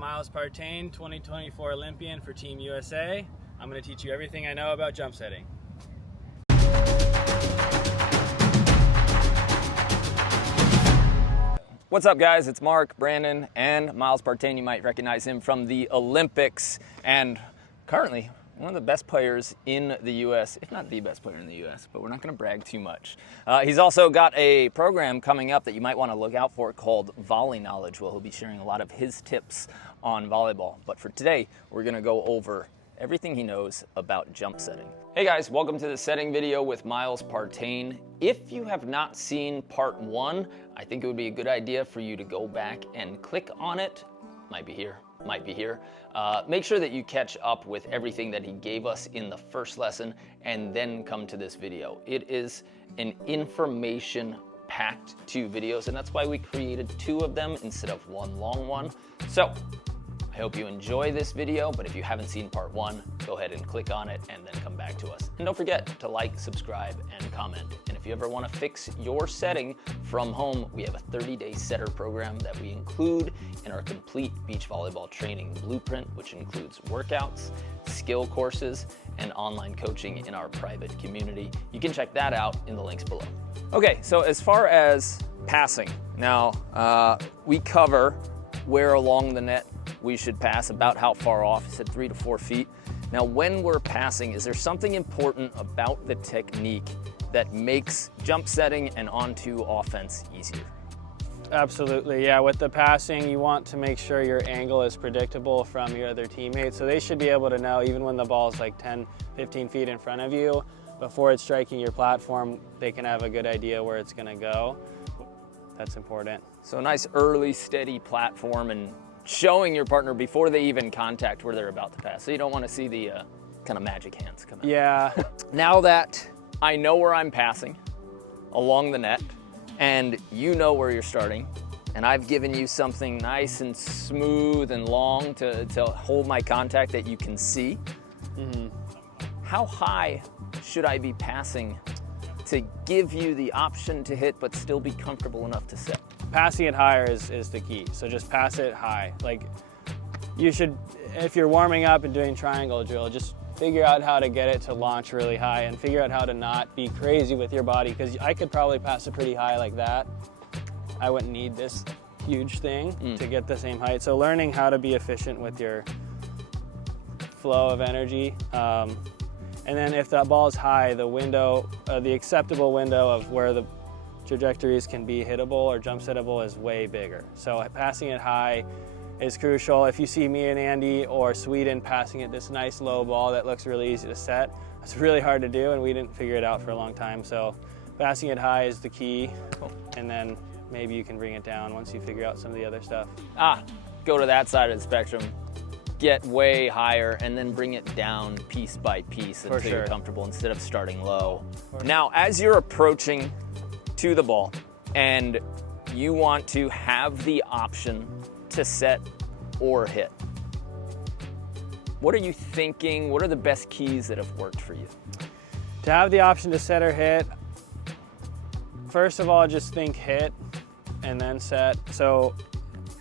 Miles Partain, 2024 Olympian for Team USA. I'm going to teach you everything I know about jump setting. What's up, guys? It's Mark, Brandon, and Miles Partain. You might recognize him from the Olympics, and currently one of the best players in the U.S., if not the best player in the U.S., but we're not going to brag too much. He's also got a program coming up that you might want to look out for called Volley Knowledge, where he'll be sharing a lot of his tips on volleyball. But for today, we're going to go over everything he knows about jump setting. Hey guys, welcome to the setting video with Miles Partain. If you have not seen part 1, I think it would be a good idea for you to go back and click on it. Might be here, might be here. Make sure that you catch up with everything that he gave us in the first lesson and then come to this video. It is an information-packed 2 videos, and that's why we created 2 of them instead of one long one. So, I hope you enjoy this video, but if you haven't seen part 1, go ahead and click on it and then come back to us. And don't forget to like, subscribe, and comment. And if you ever want to fix your setting from home, we have a 30-day setter program that we include in our complete beach volleyball training blueprint, which includes workouts, skill courses, and online coaching in our private community. You can check that out in the links below. Okay, so as far as passing, now we cover where along the net we should pass, about how far off. He said 3 to 4 feet. Now, when we're passing, is there something important about the technique that makes jump setting and onto offense easier? Absolutely, yeah. With the passing, you want to make sure your angle is predictable from your other teammates. So they should be able to know, even when the ball is like 10, 15 feet in front of you, before it's striking your platform, they can have a good idea where it's gonna go. That's important. So a nice early, steady platform and showing your partner before they even contact where they're about to pass. So you don't want to see the kind of magic hands come out. Yeah. Now that I know where I'm passing along the net and you know where you're starting, and I've given you something nice and smooth and long to hold my contact that you can see, how high should I be passing to give you the option to hit but still be comfortable enough to set? Passing it higher is the key. So just pass it high. Like, you should, if you're warming up and doing triangle drill, just figure out how to get it to launch really high and figure out how to not be crazy with your body, because I could probably pass it pretty high like that. I wouldn't need this huge thing to get the same height. So learning how to be efficient with your flow of energy. And then if that ball is high, the window, the acceptable window of where the trajectories can be hittable or jump settable is way bigger. So passing it high is crucial. If you see me and Andy or Sweden passing it this nice low ball that looks really easy to set, it's really hard to do, and we didn't figure it out for a long time. So passing it high is the key, and then maybe you can bring it down once you figure out some of the other stuff. Go to that side of the spectrum, get way higher, and then bring it down piece by piece until you're comfortable instead of starting low. Now, as you're approaching to the ball and you want to have the option to set or hit, what are you thinking? What are the best keys that have worked for you? To have the option to set or hit, first of all, just think hit and then set. So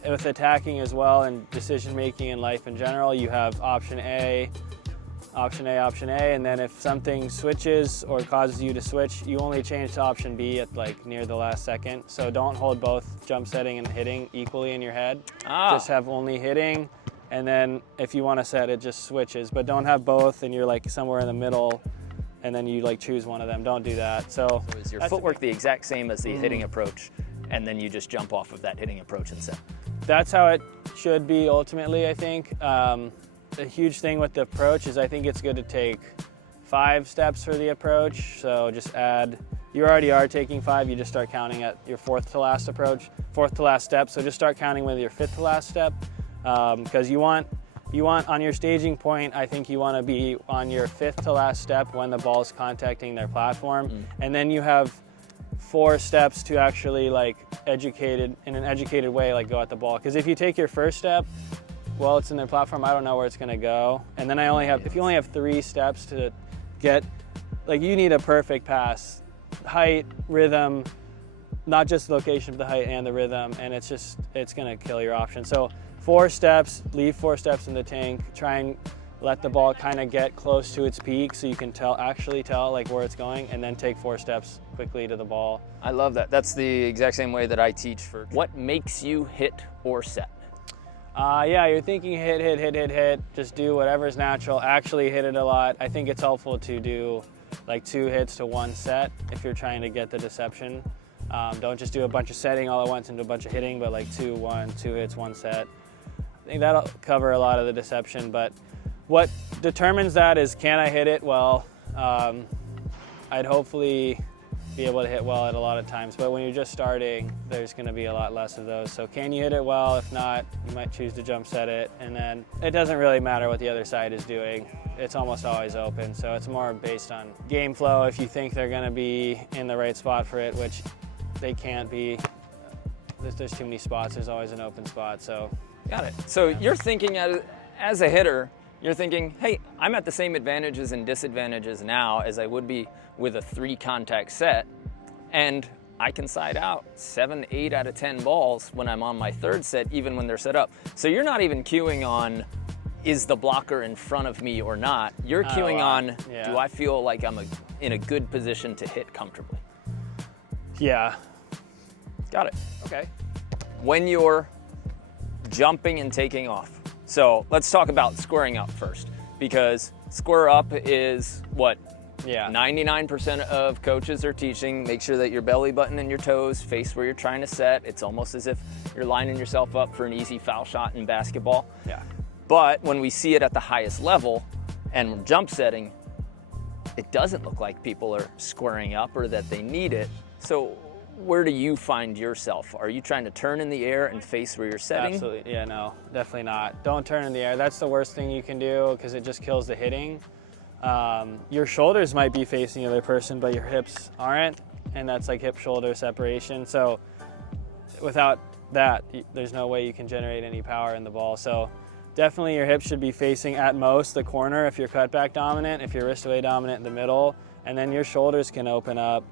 with attacking as well and decision making in life in general, you have option A, option A, option A, and then if something switches or causes you to switch, you only change to option B at like near the last second. So don't hold both jump setting and hitting equally in your head. Just have only hitting, and then if you want to set, it just switches. But don't have both and you're like somewhere in the middle and then you like choose one of them. Don't do that. So is your footwork the exact same as the hitting approach, and then you just jump off of that hitting approach and set? That's how it should be ultimately, I think. The huge thing with the approach is I think it's good to take 5 steps for the approach. So just add, you already are taking 5, you just start counting at your 4th to last approach, 4th to last step. So just start counting with your 5th to last step, because you want on your staging point, I think you want to be on your 5th to last step when the ball is contacting their platform. And then you have 4 steps to actually like in an educated way, like go at the ball. Because if you take your first step, well, it's in their platform, I don't know where it's gonna go. And then if you only have 3 steps to get, like, you need a perfect pass. Height, rhythm, not just the location, but the height and the rhythm, and it's gonna kill your option. So 4 steps, leave 4 steps in the tank, try and let the ball kind of get close to its peak so you can actually tell like where it's going, and then take 4 steps quickly to the ball. I love that. That's the exact same way that I teach for. What makes you hit or set? Yeah, you're thinking hit. Just do whatever's natural. Actually hit it a lot. I think it's helpful to do like 2 hits to 1 set if you're trying to get the deception. Don't just do a bunch of setting all at once and do a bunch of hitting, but like 2 hits, 1 set. I think that'll cover a lot of the deception, but what determines that is, can I hit it well? I'd hopefully be able to hit well at a lot of times, but when you're just starting, there's gonna be a lot less of those. So can you hit it well? If not, you might choose to jump set it, and then it doesn't really matter what the other side is doing. It's almost always open, so it's more based on game flow. If you think they're gonna be in the right spot for it, which they can't be, there's too many spots, there's always an open spot, so. Got it. So you're thinking as a hitter, you're thinking, hey, I'm at the same advantages and disadvantages now as I would be with a 3 contact set, and I can side out 7, 8 out of 10 balls when I'm on my 3rd set, even when they're set up. So you're not even cueing on, is the blocker in front of me or not? You're cueing on, do I feel like I'm in a good position to hit comfortably? Yeah. Got it. Okay. When you're jumping and taking off. So let's talk about squaring up first, because square up is what 99% of coaches are teaching. Make sure that your belly button and your toes face where you're trying to set. It's almost as if you're lining yourself up for an easy foul shot in basketball. Yeah. But when we see it at the highest level and we're jump setting, it doesn't look like people are squaring up or that they need it. So where do you find yourself? Are you trying to turn in the air and face where you're setting? Absolutely, yeah, no, definitely not. Don't turn in the air. That's the worst thing you can do because it just kills the hitting. Your shoulders might be facing the other person, but your hips aren't, and that's like hip-shoulder separation. So without that, there's no way you can generate any power in the ball. So definitely your hips should be facing at most the corner if you're cutback dominant, if you're wrist away dominant in the middle, and then your shoulders can open up.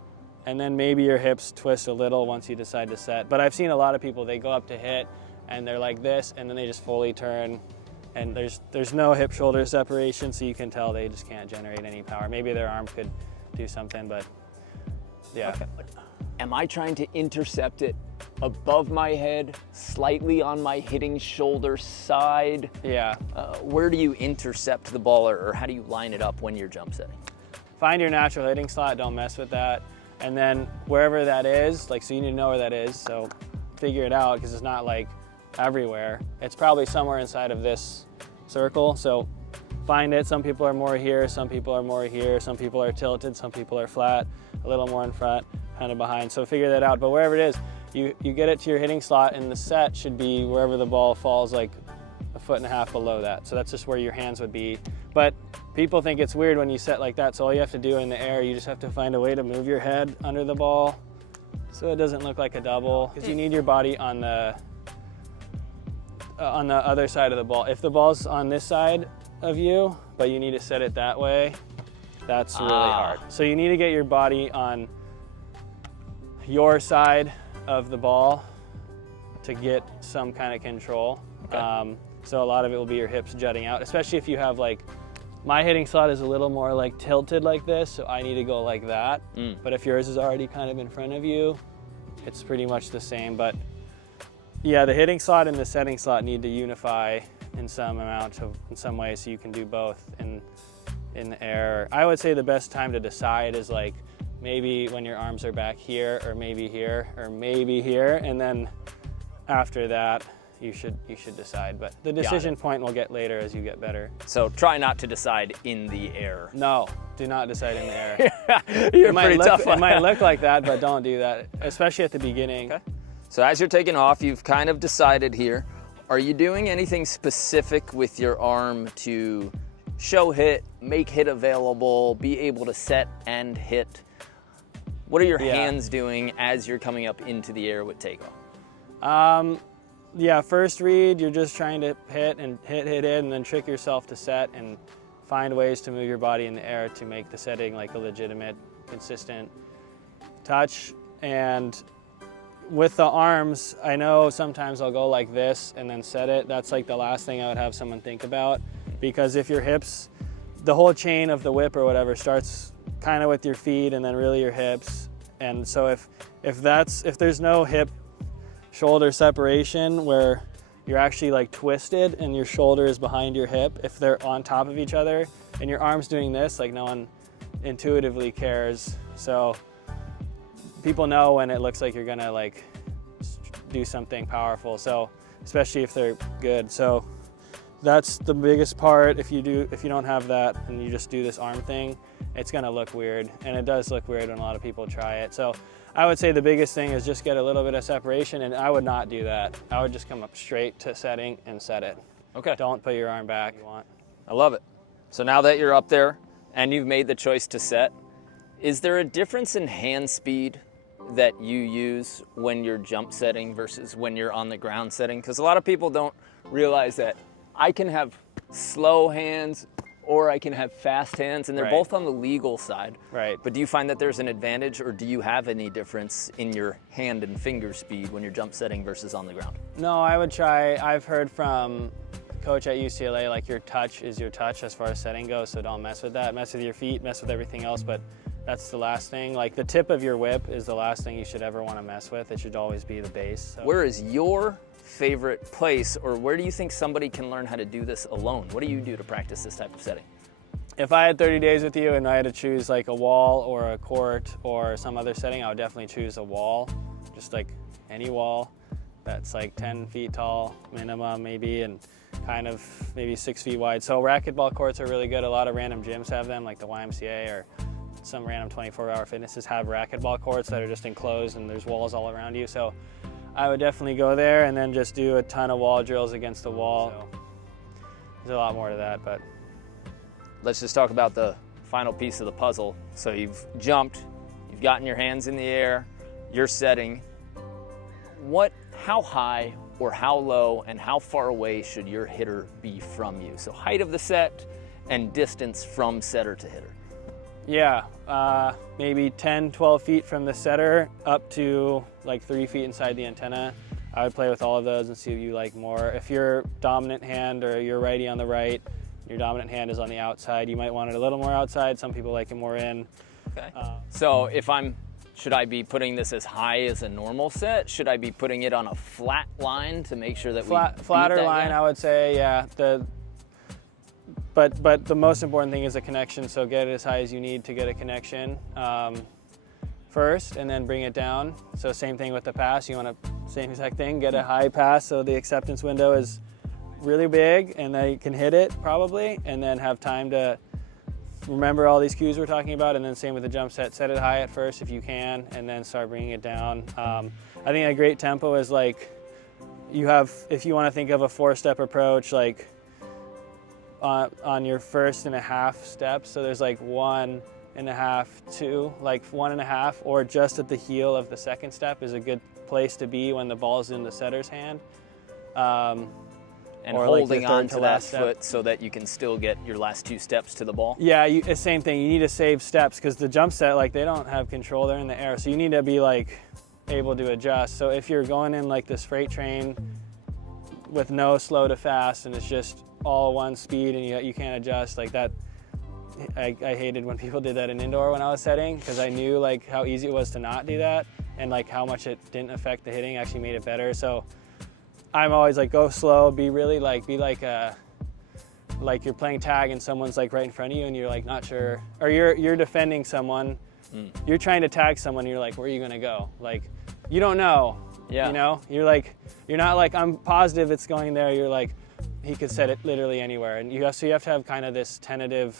And then maybe your hips twist a little once you decide to set. But I've seen a lot of people, they go up to hit and they're like this, and then they just fully turn, and there's no hip shoulder separation, so you can tell they just can't generate any power. Maybe their arm could do something, but yeah. Okay. Am I trying to intercept it above my head, slightly on my hitting shoulder side? Yeah. Where do you intercept the ball, or how do you line it up when you're jump setting? Find your natural hitting slot, don't mess with that. And then wherever that is, like, so you need to know where that is, so figure it out, because it's not like everywhere. It's probably somewhere inside of this circle, so find it. Some people are more here, some people are more here, some people are tilted, some people are flat, a little more in front, kind of behind, so figure that out. But wherever it is, you get it to your hitting slot, and the set should be wherever the ball falls, like 1.5 feet below that. So that's just where your hands would be. But people think it's weird when you set like that, so all you have to do in the air, you just have to find a way to move your head under the ball so it doesn't look like a double, because you need your body on the other side of the ball. If the ball's on this side of you, but you need to set it that way, that's really hard. So you need to get your body on your side of the ball to get some kind of control. Okay. So a lot of it will be your hips jutting out, especially if you have like, my hitting slot is a little more like tilted like this, so I need to go like that. But if yours is already kind of in front of you, it's pretty much the same. But yeah, the hitting slot and the setting slot need to unify in some way, so you can do both in the air. I would say the best time to decide is like maybe when your arms are back here, or maybe here, or maybe here, and then after that, you should decide, but the decision point will get later as you get better. So try not to decide in the air. No, do not decide in the air. You're pretty tough. It might look like that, but don't do that, especially at the beginning. Okay. So as you're taking off, you've kind of decided here. Are you doing anything specific with your arm to show hit, make hit available, be able to set and hit? What are your hands doing as you're coming up into the air with takeoff? Yeah, first read, you're just trying to hit, and then trick yourself to set and find ways to move your body in the air to make the setting like a legitimate, consistent touch. And with the arms, I know sometimes I'll go like this and then set it. That's like the last thing I would have someone think about, because if your hips, the whole chain of the whip or whatever starts kind of with your feet and then really your hips. And so if there's no hip shoulder separation where you're actually like twisted and your shoulder is behind your hip, if they're on top of each other and your arm's doing this, like no one intuitively cares. So people know when it looks like you're gonna like do something powerful. So especially if they're good. So that's the biggest part. If you don't have that and you just do this arm thing, it's gonna look weird. And it does look weird when a lot of people try it. So I would say the biggest thing is just get a little bit of separation, and I would not do that. I would just come up straight to setting and set it. Okay. Don't put your arm back. You want. I love it. So now that you're up there and you've made the choice to set, is there a difference in hand speed that you use when you're jump setting versus when you're on the ground setting? Because a lot of people don't realize that I can have slow hands or I can have fast hands, and they're both on the legal side. Right. But do you find that there's an advantage, or do you have any difference in your hand and finger speed when you're jump setting versus on the ground? No, I would try. I've heard from coach at UCLA, like your touch is your touch as far as setting goes, so don't mess with that. Mess with your feet, mess with everything else, but that's the last thing. Like the tip of your whip is the last thing you should ever want to mess with. It should always be the base. So. Where is your favorite place, or where do you think somebody can learn how to do this alone? What do you do to practice this type of setting? If I had 30 days with you and I had to choose like a wall or a court or some other setting, I would definitely choose a wall, just like any wall that's like 10 feet tall minimum maybe, and kind of maybe 6 feet wide. So racquetball courts are really good. A lot of random gyms have them, like the YMCA or some random 24-hour fitnesses have racquetball courts that are just enclosed and there's walls all around you. So I would definitely go there and then just do a ton of wall drills against the wall. So there's a lot more to that, but. Let's just talk about the final piece of the puzzle. So you've jumped, you've gotten your hands in the air, you're setting. How high or how low and how far away should your hitter be from you? So height of the set and distance from setter to hitter. Yeah, maybe 10, 12 feet from the setter up to like 3 feet inside the antenna. I would play with all of those and see what you like more. If your dominant hand or your righty on the right, your dominant hand is on the outside, you might want it a little more outside. Some people like it more in. Okay. So should I be putting this as high as a normal set? Should I be putting it on a flat line to make sure that flatter line, I would say, yeah. But the most important thing is a connection. So get it as high as you need to get a connection first, and then bring it down. So same thing with the pass. You want to same exact thing. Get a high pass so the acceptance window is really big and they can hit it probably, and then have time to remember all these cues we're talking about. And then same with the jump set. Set it high at first if you can, and then start bringing it down. I think a great tempo is like if you want to think of a 4-step approach, like on your 1.5 steps. So there's like 1.5, 2, like 1.5, or just at the heel of the second step is a good place to be when the ball's in the setter's hand. And holding like on to that foot so that you can still get your last 2 steps to the ball? Yeah, same thing. You need to save steps because the jump set, like they don't have control. They're in the air. So you need to be like able to adjust. So if you're going in like this freight train with no slow to fast and it's just all one speed and you can't adjust like that, I hated when people did that in indoor when I was setting, because I knew like how easy it was to not do that, and like how much it didn't affect the hitting, actually made it better. So I'm always like, go slow, be like you're playing tag and someone's like right in front of you and you're like not sure, or you're defending someone, you're trying to tag someone, and you're like, where are you gonna go? Like, you don't know, you know? You're not like, I'm positive it's going there. You're like, he could set it literally anywhere. And you have to have kind of this tentative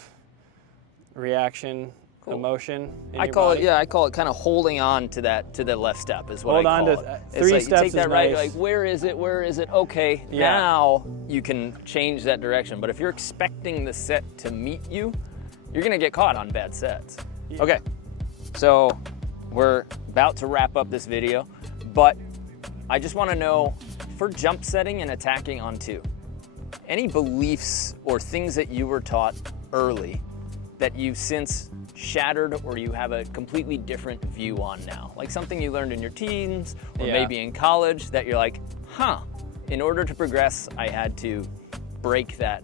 reaction, emotion in I call it kind of holding on to the left step is what I call it. Hold on to 3 it's like steps you take that is right, nice. like where is it? Okay, now you can change that direction. But if you're expecting the set to meet you, you're gonna get caught on bad sets. Yeah. Okay, so we're about to wrap up this video, but I just wanna know, for jump setting and attacking on 2, any beliefs or things that you were taught early that you've since shattered or you have a completely different view on now? Like something you learned in your teens or maybe in college that you're like, huh, in order to progress, I had to break that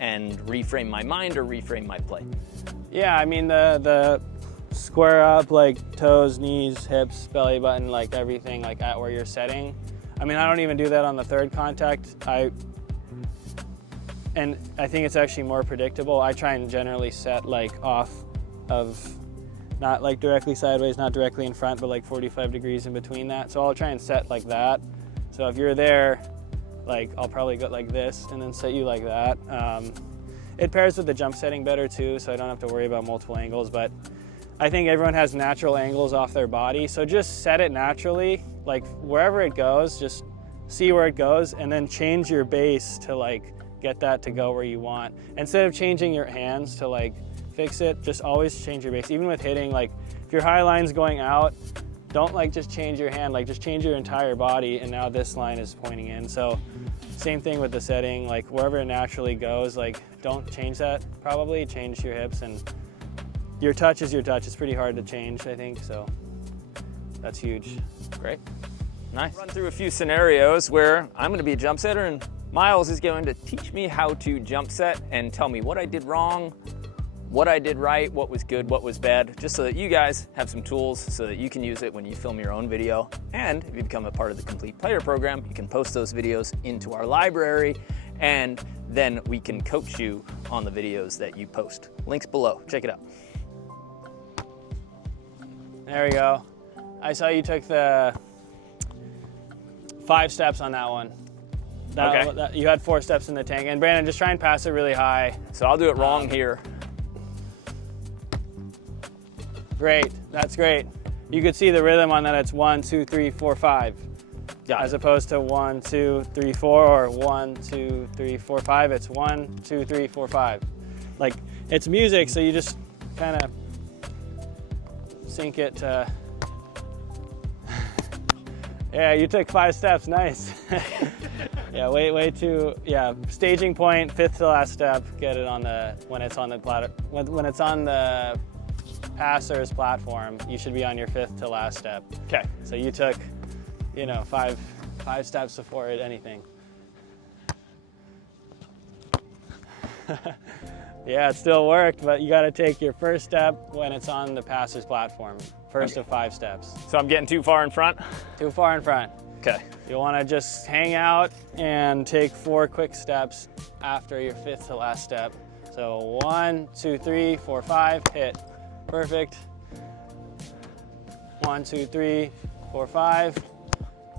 and reframe my mind or reframe my play. Yeah, I mean the square up, like toes, knees, hips, belly button, like everything like at where you're setting. I mean, I don't even do that on the third contact. And I think it's actually more predictable. I try and generally set like off of, not like directly sideways, not directly in front, but like 45 degrees in between that. So I'll try and set like that. So if you're there, like I'll probably go like this and then set you like that. It pairs with the jump setting better too, so I don't have to worry about multiple angles, but I think everyone has natural angles off their body. So just set it naturally, like wherever it goes, just see where it goes and then change your base to like get that to go where you want. Instead of changing your hands to like fix it, just always change your base. Even with hitting, like if your high line's going out, don't like just change your hand, like just change your entire body and now this line is pointing in. So same thing with the setting, like wherever it naturally goes, like don't change that probably, change your hips, and your touch is your touch. It's pretty hard to change, I think, so that's huge. Great, nice. Run through a few scenarios where I'm gonna be a jump setter and Miles is going to teach me how to jump set and tell me what I did wrong, what I did right, what was good, what was bad, just so that you guys have some tools so that you can use it when you film your own video. And if you become a part of the Complete Player program, you can post those videos into our library and then we can coach you on the videos that you post. Links below, check it out. There we go. I saw you took the 5 steps on that one. You had 4 steps in the tank. And Brandon, just try and pass it really high. So I'll do it wrong here. Great, that's great. You could see the rhythm on that. It's 1, 2, 3, 4, 5. As opposed to 1, 2, 3, 4 or 1, 2, 3, 4, 5. It's 1, 2, 3, 4, 5. Like it's music, so you just kind of sync it to. Yeah, you took 5 steps, nice. Yeah, way too, yeah, staging point, 5th to last step, get it on the, when it's on the passer's platform, you should be on your 5th to last step. Okay. So you took, you know, five steps before anything. Yeah, it still worked, but you gotta take your first step when it's on the passer's platform. First of 5 steps. So I'm getting too far in front? Too far in front. Okay. You wanna just hang out and take 4 quick steps after your 5th to last step. So 1, 2, 3, 4, 5, hit. Perfect. 1, 2, 3, 4, 5.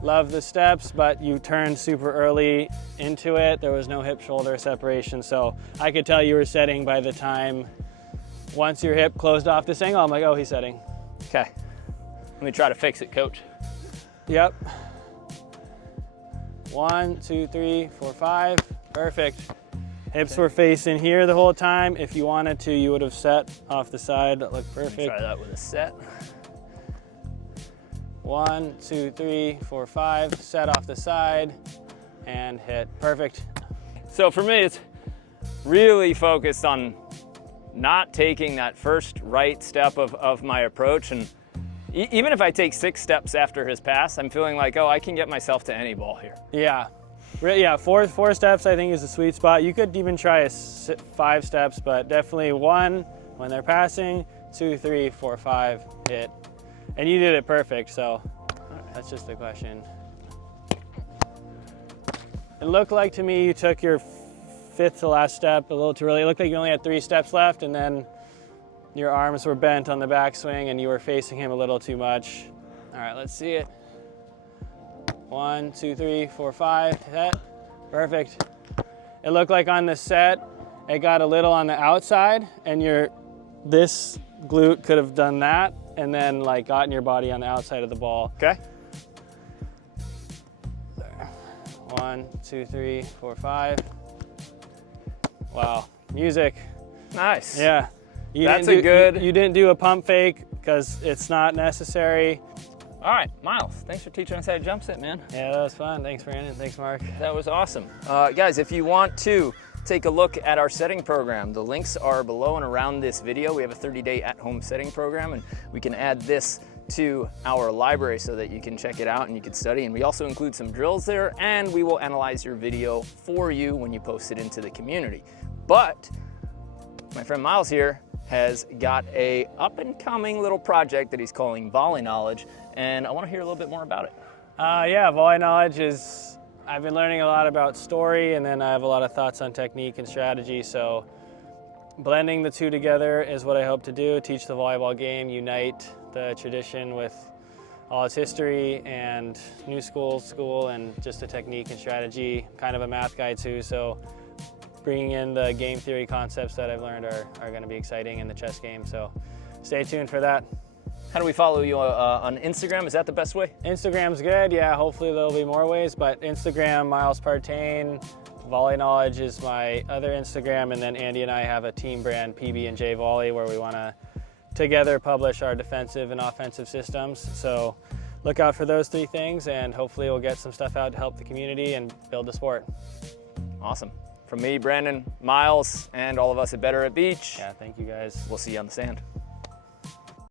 Love the steps, but you turned super early into it. There was no hip shoulder separation, so I could tell you were setting by the time, once your hip closed off this angle, I'm like, oh, he's setting. Okay. Let me try to fix it, coach. Yep. 1, 2, 3, 4, 5. Perfect. Hips were facing here the whole time. If you wanted to, you would have set off the side. That looked perfect. Try that with a set. 1, 2, 3, 4, 5. Set off the side and hit. Perfect. So for me, it's really focused on not taking that first right step of my approach. And even if I take 6 steps after his pass, I'm feeling like, oh, I can get myself to any ball here. Yeah. Yeah, 4 steps I think is the sweet spot. You could even try 5 steps, but definitely 1 when they're passing, 2, 3, 4, 5, hit. And you did it perfect, so that's just the question. It looked like to me you took your 5th to last step a little too early. It looked like you only had 3 steps left, and then your arms were bent on the backswing and you were facing him a little too much. All right, let's see it. 1, 2, 3, 4, 5, hit. Perfect. It looked like on the set, it got a little on the outside, and this glute could have done that, and then like gotten your body on the outside of the ball. Okay. 1, 2, 3, 4, 5. Wow, music. Nice. Yeah. You didn't do a pump fake because it's not necessary. All right, Miles, thanks for teaching us how to jump set, man. Yeah, that was fun. Thanks, Brandon. Thanks, Mark. That was awesome. Guys, if you want to take a look at our setting program. The links are below and around this video. We have a 30-day at-home setting program, and we can add this to our library so that you can check it out and you can study. And we also include some drills there, and we will analyze your video for you when you post it into the community. But my friend Miles here has got a up-and-coming little project that he's calling Volley Knowledge, and I want to hear a little bit more about it. Yeah, Volley Knowledge is, I've been learning a lot about story, and then I have a lot of thoughts on technique and strategy, so blending the two together is what I hope to do, teach the volleyball game, unite the tradition with all its history and new school, and just the technique and strategy, kind of a math guy too, so bringing in the game theory concepts that I've learned are going to be exciting in the chess game, so stay tuned for that. How do we follow you on Instagram? Is that the best way? Instagram's good, yeah, hopefully there'll be more ways, but Instagram, Miles Partain, Volley Knowledge is my other Instagram, and then Andy and I have a team brand, PB&J Volley, where we want to together publish our defensive and offensive systems, so look out for those three things, and hopefully we'll get some stuff out to help the community and build the sport. Awesome. From me, Brandon, Miles, and all of us at Better at Beach. Yeah, thank you guys. We'll see you on the sand.